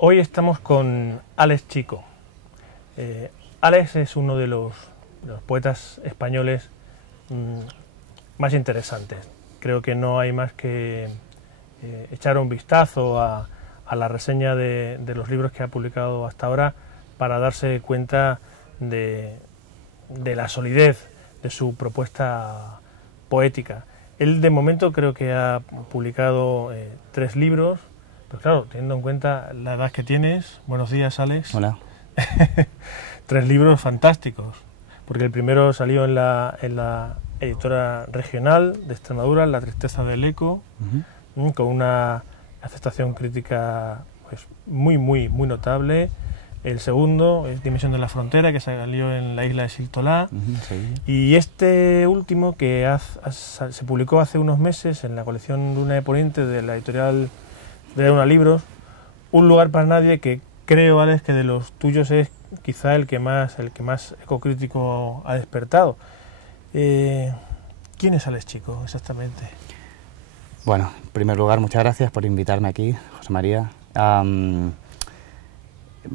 Hoy estamos con Álex Chico. Álex es uno de los poetas españoles más interesantes. Creo que no hay más que echar un vistazo a la reseña de los libros que ha publicado hasta ahora para darse cuenta de la solidez de su propuesta poética. Él de momento creo que ha publicado 3 libros, pero claro, teniendo en cuenta la edad que tienes. Buenos días, Álex. Hola. 3 libros fantásticos, porque el primero salió en la editora regional de Extremadura, La tristeza del eco, con una aceptación crítica pues muy notable. El segundo es Dimensión de la frontera, que salió en la isla de Siltolá. Sí. Y este último, que se publicó hace unos meses en la colección Luna de Poniente de la editorial de Una Libros, Un lugar para nadie, que creo, Álex, que de los tuyos es quizá el que más ecocrítico ha despertado. ¿Quién es Álex Chico exactamente? Bueno, en primer lugar, muchas gracias por invitarme aquí, José María.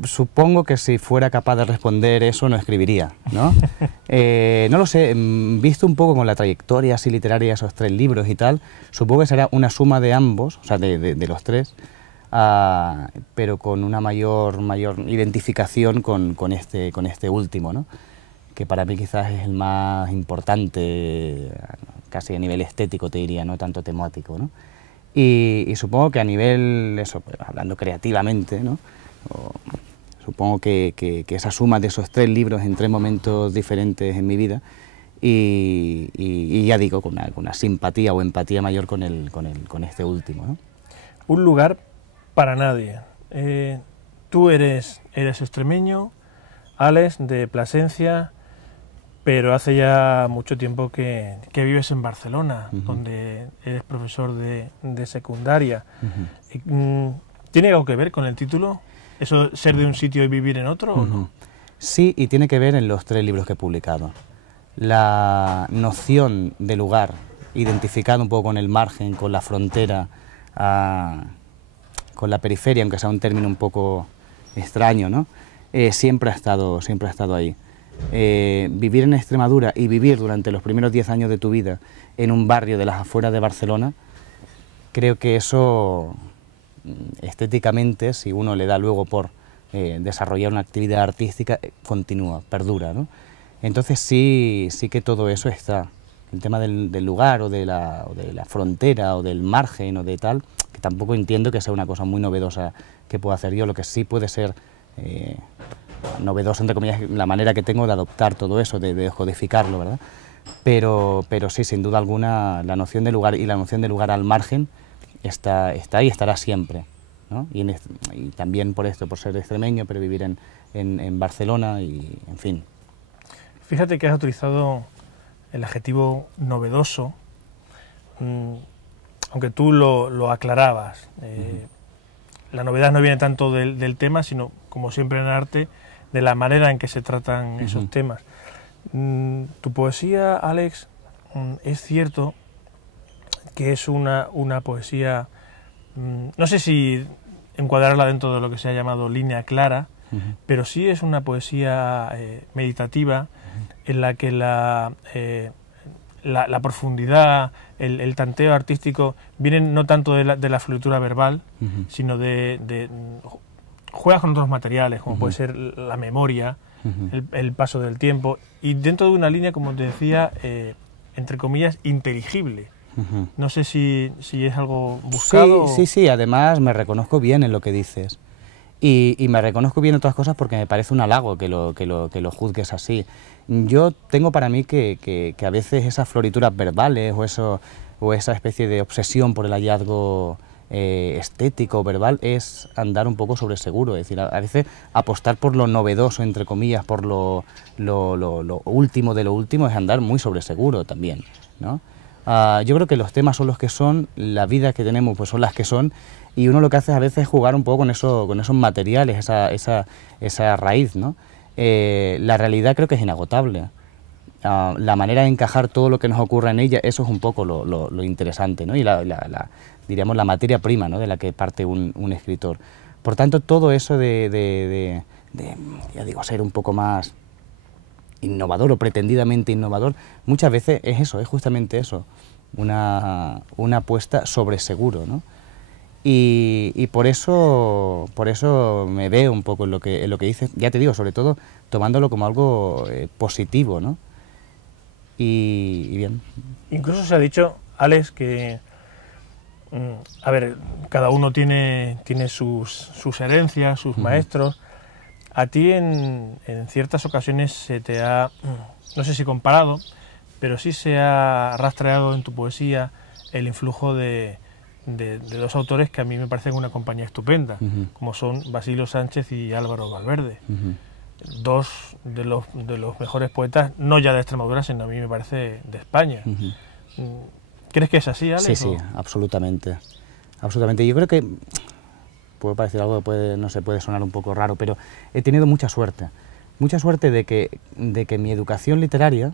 Supongo que si fuera capaz de responder eso no escribiría, ¿no? No lo sé, visto un poco con la trayectoria así literaria de esos 3 libros y tal, supongo que será una suma de ambos, o sea, de los 3, pero con una mayor identificación con este último, ¿no? Que para mí quizás es el más importante, casi a nivel estético te diría, no tanto temático, ¿no? Y supongo que a nivel, eso, pues, hablando creativamente, ¿no? Supongo que esa suma de esos 3 libros en 3 momentos diferentes en mi vida, y ya digo, con una simpatía o empatía mayor con este último, ¿no? Un lugar para nadie. Tú eres extremeño, Álex, de Plasencia, pero hace ya mucho tiempo que vives en Barcelona, donde eres profesor de secundaria. ¿Tiene algo que ver con el título? ¿Eso, ser de un sitio y vivir en otro, o no? Sí, y tiene que ver en los 3 libros que he publicado. La noción de lugar, identificado un poco con el margen, con la frontera, con la periferia, aunque sea un término un poco extraño, ¿no? Siempre ha estado ahí. Vivir en Extremadura y vivir durante los primeros 10 años de tu vida en un barrio de las afueras de Barcelona, creo que eso, estéticamente, si uno le da luego por desarrollar una actividad artística, continúa, perdura, ¿no? Entonces sí que todo eso está. El tema del lugar o de la frontera o del margen o de tal, que tampoco entiendo que sea una cosa muy novedosa que pueda hacer yo. Lo que sí puede ser novedoso, entre comillas, la manera que tengo de adoptar todo eso, de codificarlo, ¿verdad? Pero sí, sin duda alguna, la noción de lugar y la noción de lugar al margen está ahí y estará siempre, ¿no? Y también por esto, por ser extremeño, pero vivir en Barcelona y, en fin. Fíjate que has utilizado el adjetivo novedoso, aunque tú lo aclarabas. La novedad no viene tanto del tema, sino, como siempre en arte, de la manera en que se tratan esos temas. Tu poesía, Álex, es cierto que es una poesía, no sé si encuadrarla dentro de lo que se ha llamado línea clara, pero sí es una poesía meditativa, en la que la profundidad, el tanteo artístico vienen no tanto de la fluidura verbal, sino juegas con otros materiales, como puede ser la memoria, el paso del tiempo, y dentro de una línea, como te decía, entre comillas, inteligible. No sé si es algo buscado. Sí, además me reconozco bien en lo que dices. Y me reconozco bien en otras cosas porque me parece un halago que lo juzgues así. Yo tengo para mí que a veces esas florituras verbales o esa especie de obsesión por el hallazgo estético, verbal, es andar un poco sobre seguro. Es decir, a veces apostar por lo novedoso, entre comillas, por lo último de lo último, es andar muy sobre seguro también, ¿no? Yo creo que los temas son los que son, la vida que tenemos pues son las que son, y uno lo que hace a veces es jugar un poco con esos materiales, esa raíz, ¿no? La realidad creo que es inagotable. La manera de encajar todo lo que nos ocurra en ella, eso es un poco lo interesante, ¿no? Y diríamos la materia prima, ¿no?, de la que parte un escritor. Por tanto, todo eso ya digo, ser un poco más innovador o pretendidamente innovador, muchas veces es eso, es justamente eso, una apuesta sobre seguro, ¿no? Y por eso me veo un poco en lo que dices, ya te digo, sobre todo tomándolo como algo positivo, ¿no? Y bien. Incluso se ha dicho, Alex, que a ver, cada uno tiene sus herencias, sus maestros. A ti en ciertas ocasiones se te ha, no sé si comparado, pero sí se ha rastreado en tu poesía el influjo de dos autores que a mí me parecen una compañía estupenda, como son Basilio Sánchez y Álvaro Valverde. Dos de los mejores poetas, no ya de Extremadura, sino a mí me parece de España. ¿Crees que es así, Alex? Sí, sí, absolutamente. Absolutamente. Yo creo que puede parecer algo que puede sonar un poco raro, pero he tenido mucha suerte de que mi educación literaria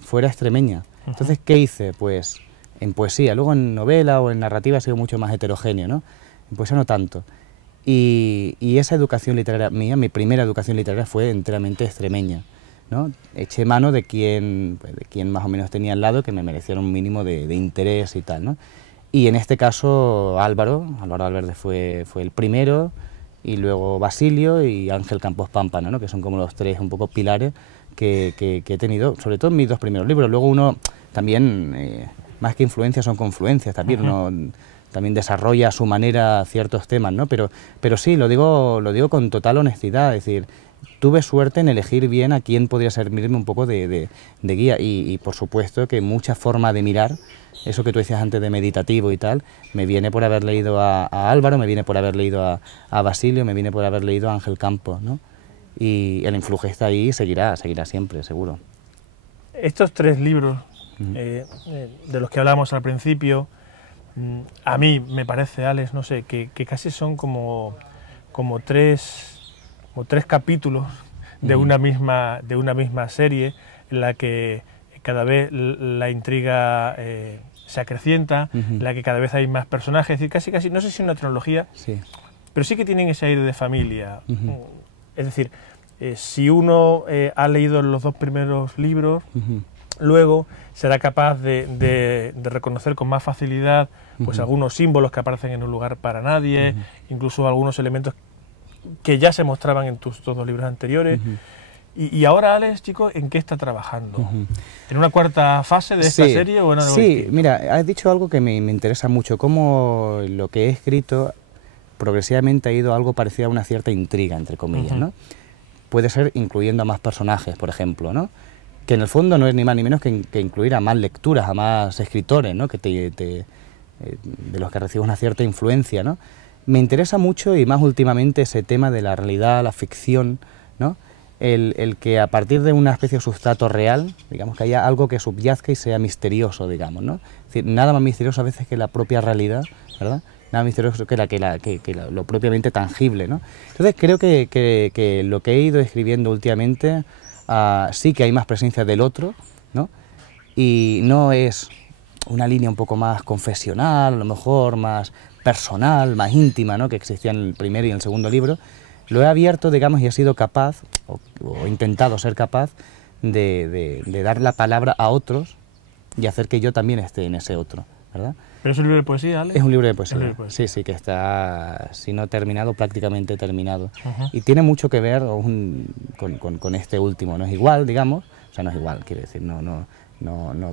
fuera extremeña. Entonces, ¿qué hice? Pues en poesía, luego en novela o en narrativa ha sido mucho más heterogéneo, ¿no? En poesía no tanto. Y esa educación literaria mía, mi primera educación literaria fue enteramente extremeña, ¿no? Eché mano de quien más o menos tenía al lado, que me mereciera un mínimo de interés y tal, ¿no? Y en este caso Álvaro Valverde fue el primero, y luego Basilio y Ángel Campos Pámpano, ¿no? Que son como los tres un poco pilares que he tenido, sobre todo en mis dos primeros libros. Luego uno también, más que influencias, son confluencias también, ¿no? También desarrolla a su manera ciertos temas, ¿no? Pero sí, lo digo con total honestidad, es decir, tuve suerte en elegir bien a quién podría servirme un poco de guía, y por supuesto que mucha forma de mirar, eso que tú decías antes de meditativo y tal, me viene por haber leído a Álvaro, me viene por haber leído a Basilio, me viene por haber leído a Ángel Campos, ¿no? Y el influjo está ahí y seguirá siempre, seguro. Estos tres libros de los que hablamos al principio, a mí me parece, Alex, no sé, que casi son como tres capítulos de una misma serie, en la que cada vez la intriga se acrecienta, en la que cada vez hay más personajes, es decir, casi, no sé si es una trilogía, sí, pero sí que tienen ese aire de familia. Es decir, si uno ha leído los dos primeros libros, luego será capaz de reconocer con más facilidad pues algunos símbolos que aparecen en Un lugar para nadie, incluso algunos elementos que ya se mostraban en tus dos libros anteriores. Y ahora, Alex, chico, ¿en qué está trabajando? ¿En una cuarta fase de esta serie o en algo distinto? Mira, has dicho algo que me interesa mucho, cómo lo que he escrito progresivamente ha ido a algo parecido a una cierta intriga, entre comillas, ¿no? Puede ser incluyendo a más personajes, por ejemplo, ¿no? Que en el fondo no es ni más ni menos que incluir a más lecturas, a más escritores, ¿no? De los que recibes una cierta influencia, ¿no? Me interesa mucho, y más últimamente, ese tema de la realidad, la ficción, ¿no? El que a partir de una especie de sustrato real, digamos, que haya algo que subyazca y sea misterioso, digamos, ¿no? Es decir, nada más misterioso a veces que la propia realidad, ¿verdad? Nada misterioso que lo propiamente tangible, ¿no? Entonces creo que lo que he ido escribiendo últimamente, sí que hay más presencia del otro, ¿no? Y no es una línea un poco más confesional, a lo mejor más personal, más íntima, ¿no? Que existía en el primer y en el segundo libro. Lo he abierto, digamos, y he sido capaz, o intentado ser capaz, de dar la palabra a otros y hacer que yo también esté en ese otro, ¿verdad? ¿Pero es un libro de poesía, Alex? Es un libro de poesía, sí, que está, si no terminado, prácticamente terminado. Y tiene mucho que ver con este último, no es igual, digamos, o sea, no es igual, quiero decir, no,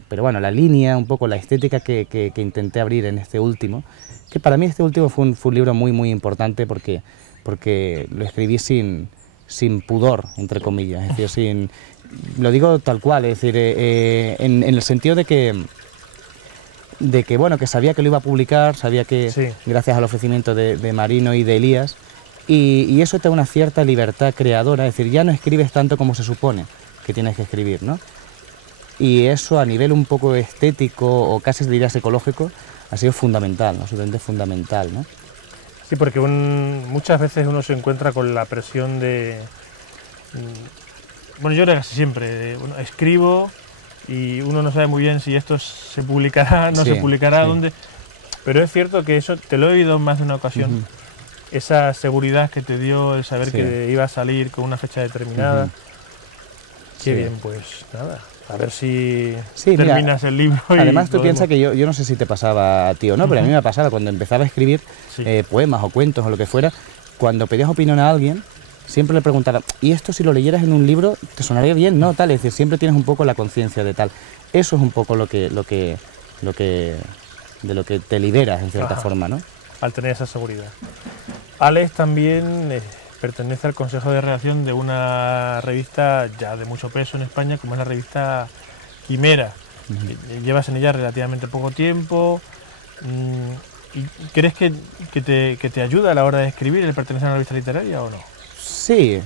pero bueno, la línea, un poco la estética que intenté abrir en este último, que para mí este último fue un libro muy, muy importante porque lo escribí sin pudor, entre comillas, es decir, lo digo tal cual, es decir, en el sentido de que bueno, que sabía que lo iba a publicar, sabía que, sí, gracias al ofrecimiento de Marino y de Elías, y eso te da una cierta libertad creadora, es decir, ya no escribes tanto como se supone que tienes que escribir, ¿no? Y eso a nivel un poco estético, o casi diría psicológico, ha sido fundamental, ¿no? Absolutamente fundamental, ¿no? Sí, porque muchas veces uno se encuentra con la presión de... Bueno, yo casi siempre, escribo y uno no sabe muy bien si esto se publicará, no se publicará, dónde... Pero es cierto que eso, te lo he oído en más de una ocasión, esa seguridad que te dio el saber que iba a salir con una fecha determinada. Qué bien, pues nada, a ver si terminas el libro. Además tú piensas que yo no sé si te pasaba a ti o no, pero a mí me pasaba cuando empezaba a escribir poemas o cuentos o lo que fuera, cuando pedías opinión a alguien, siempre le preguntaba, ¿y esto si lo leyeras en un libro te sonaría bien? No, tal, es decir, siempre tienes un poco la conciencia de tal. Eso es un poco de lo que te liberas en cierta forma, ¿no? Al tener esa seguridad. Alex también pertenece al consejo de redacción de una revista ya de mucho peso en España, como es la revista Quimera. Llevas en ella relativamente poco tiempo. ¿Y crees que te ayuda a la hora de escribir el pertenecer a una revista literaria o no? Sí,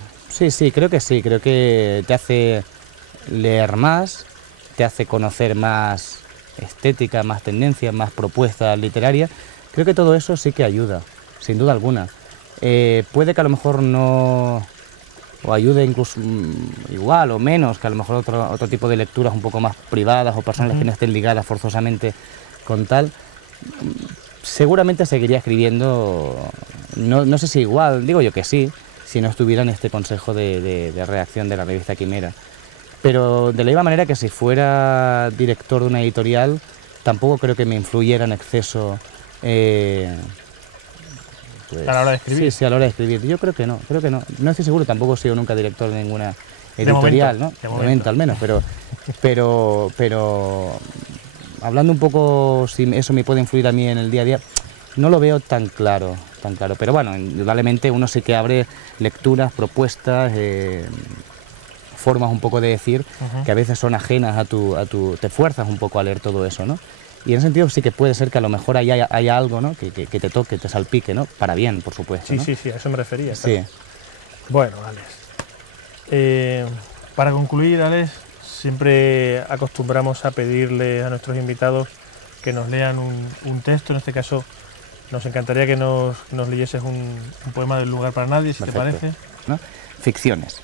creo que sí. Creo que te hace leer más, te hace conocer más estética, más tendencias, más propuestas literarias. Creo que todo eso sí que ayuda, sin duda alguna. Puede que a lo mejor no, o ayude incluso igual o menos que a lo mejor otro tipo de lecturas un poco más privadas o personales que no estén ligadas forzosamente con tal. Seguramente seguiría escribiendo, no sé si igual, digo yo que sí, si no estuviera en este consejo de redacción de la revista Quimera. Pero de la misma manera que si fuera director de una editorial, tampoco creo que me influyera en exceso. Pues, ¿a la hora de escribir? Sí, a la hora de escribir. Yo creo que no. No estoy seguro, tampoco he sido nunca director de ninguna editorial, de momento al menos, pero hablando un poco si eso me puede influir a mí en el día a día, no lo veo tan claro. Pero bueno, indudablemente uno sí que abre lecturas, propuestas, formas un poco de decir que a veces son ajenas a tu... te fuerzas un poco a leer todo eso, ¿no? Y en ese sentido sí que puede ser que a lo mejor haya algo, ¿no? que te toque, te salpique, ¿no? Para bien, por supuesto, ¿no? Sí, a eso me refería. Sí. Claro. Bueno, Alex, para concluir, Alex, siempre acostumbramos a pedirle a nuestros invitados que nos lean un texto. En este caso, nos encantaría que nos leyeses un poema del lugar para nadie, si Perfecto. te parece. ¿No? Ficciones.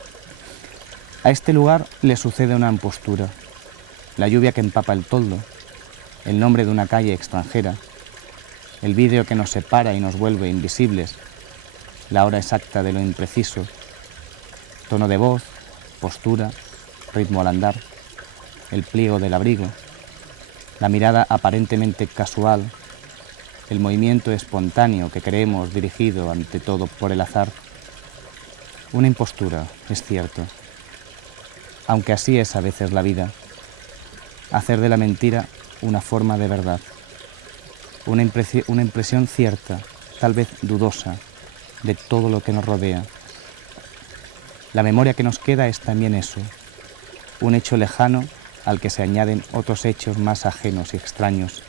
A este lugar le sucede una impostura. La lluvia que empapa el toldo, el nombre de una calle extranjera, el vidrio que nos separa y nos vuelve invisibles, la hora exacta de lo impreciso, tono de voz, postura, ritmo al andar, el pliego del abrigo, la mirada aparentemente casual, el movimiento espontáneo que creemos dirigido ante todo por el azar. Una impostura, es cierto, aunque así es a veces la vida, hacer de la mentira una forma de verdad, una impresión cierta, tal vez dudosa, de todo lo que nos rodea. La memoria que nos queda es también eso, un hecho lejano al que se añaden otros hechos más ajenos y extraños.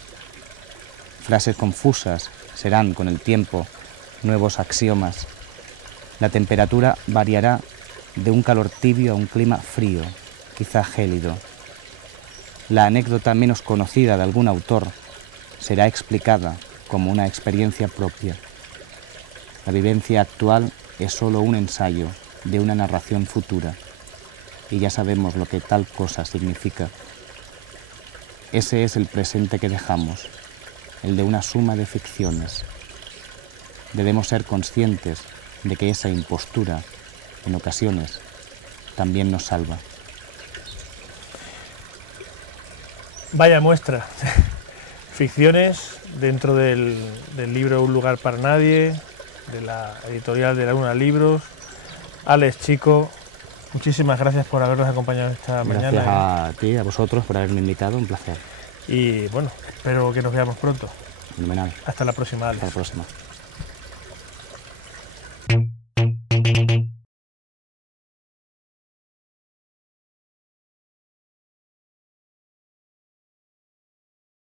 Frases confusas serán con el tiempo nuevos axiomas. La temperatura variará de un calor tibio a un clima frío, quizá gélido. La anécdota menos conocida de algún autor será explicada como una experiencia propia. La vivencia actual es solo un ensayo de una narración futura, y ya sabemos lo que tal cosa significa. Ese es el presente que dejamos, el de una suma de ficciones. Debemos ser conscientes de que esa impostura, en ocasiones, también nos salva. Vaya muestra. Ficciones dentro del libro Un lugar para nadie, de la editorial de Laguna Libros. Alex Chico, muchísimas gracias por habernos acompañado esta mañana. Gracias a ti, a vosotros, por haberme invitado, un placer. Y bueno, espero que nos veamos pronto. Fenomenal. Hasta la próxima, Alex. Hasta la próxima.